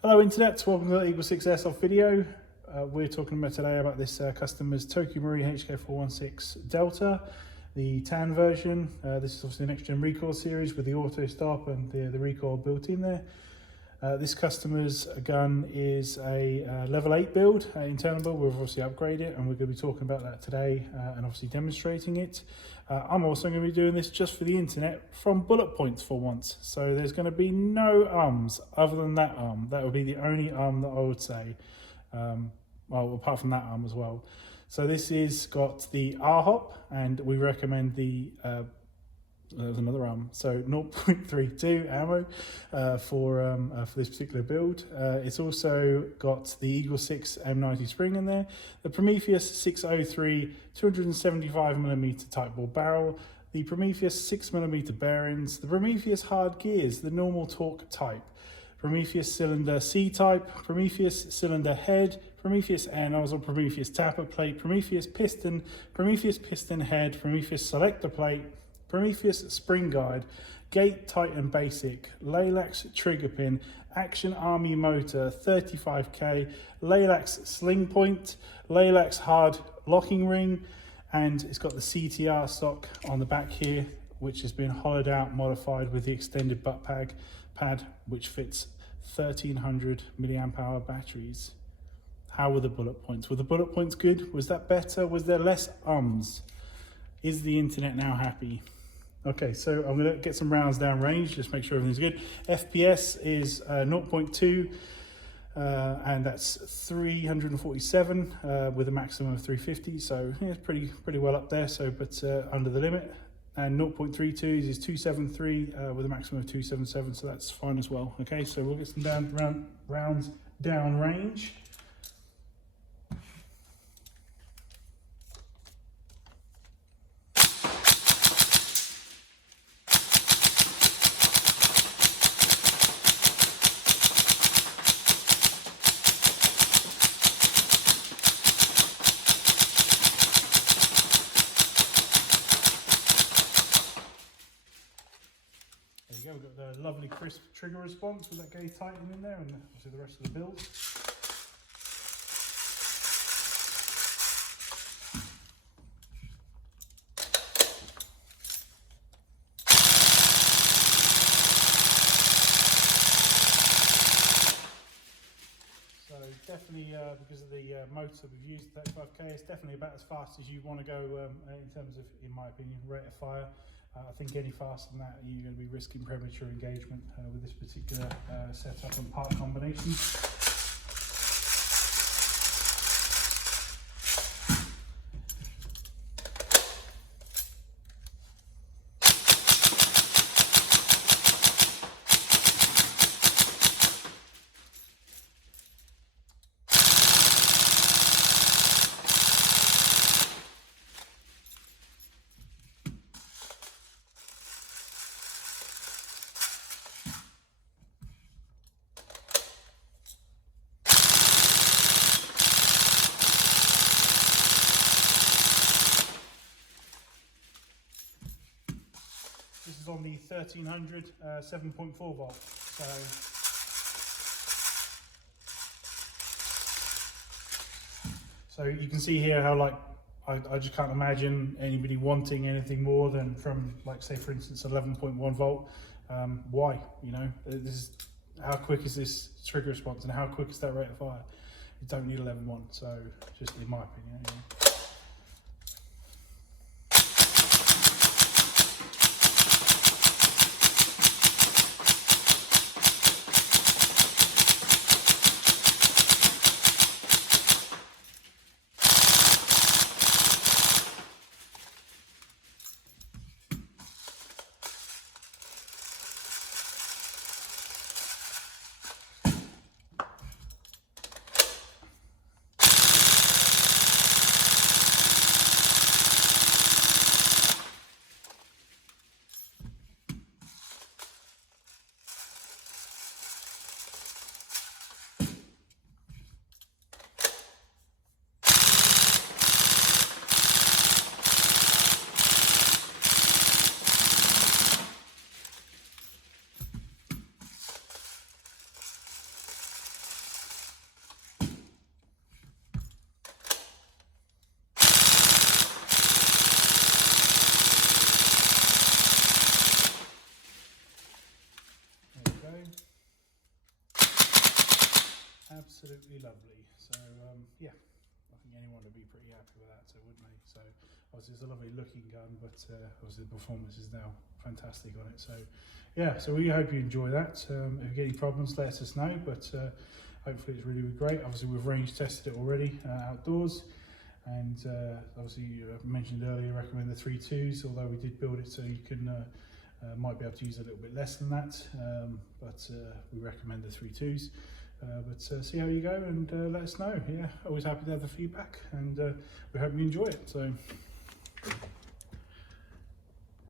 Hello Internet, welcome to the EagleSix Airsoft video. We're talking about today about this customer's Tokyo Marine HK416 Delta, the tan version. This is obviously the next gen recoil series with the auto stop and the recoil built in there. This customer's gun is a level 8 build, internal build. We've obviously upgraded it and we're going to be talking about that today and obviously demonstrating it. I'm also going to be doing this just for the internet from bullet points for once. So there's going to be no ums other than that That would be the only that I would say. Well, apart from that as well. So this is got the RHOP and we recommend the there's another so 0.32 ammo for this particular build. It's also got the EagleSix M90 spring in there, the Prometheus 603 275mm tight bore barrel, the Prometheus 6mm bearings, the Prometheus hard gears, the normal torque type, Prometheus cylinder C type, Prometheus cylinder head, Prometheus air nozzle, Prometheus Tappet plate, Prometheus piston head, Prometheus selector plate, Prometheus spring guide, gate Titan basic, laylax trigger pin, Action Army motor 35k, laylax sling point, laylax hard locking ring, and it's got the CTR stock on the back here, which has been hollowed out, modified with the extended butt pad which fits 1300 milliamp hour batteries. How were the bullet points? Were the bullet points good? Was that better? Was there less ums? Is the internet now happy? Okay, so I'm going to get some rounds down range, just make sure everything's good. FPS is 0.2, and that's 347 with a maximum of 350. So yeah, it's pretty well up there. So, but under the limit. And 0.32 is 273 with a maximum of 277. So that's fine as well. Okay, so we'll get some rounds down range. We've got the lovely crisp trigger response with that gate Titan in there, and obviously the rest of the build. So definitely, because of the motor we've used, 35k, it's definitely about as fast as you want to go in terms of, in my opinion, rate of fire. I think any faster than that, you're going to be risking premature engagement with this particular setup and part combination. This is on the 1300 7.4 volt. So you can see here how, like, I just can't imagine anybody wanting anything more than from, like, say for instance 11.1 volt. Why? You know, this is how quick is this trigger response and how quick is that rate of fire? You don't need 11.1. So just in my opinion. Anyway. go. Absolutely lovely. So yeah, I think anyone would be pretty happy with that, so wouldn't they? So obviously it's a lovely looking gun, but obviously the performance is now fantastic on it. So yeah, so we hope you enjoy that. If you get any problems, let us know, but hopefully it's really great. Obviously we've range tested it already outdoors, and obviously I mentioned earlier, recommend the 3.2s, although we did build it so you can might be able to use a little bit less than that, but we recommend the 3.2s. But see how you go, and let us know. Yeah, always happy to have the feedback, and we hope you enjoy it. So.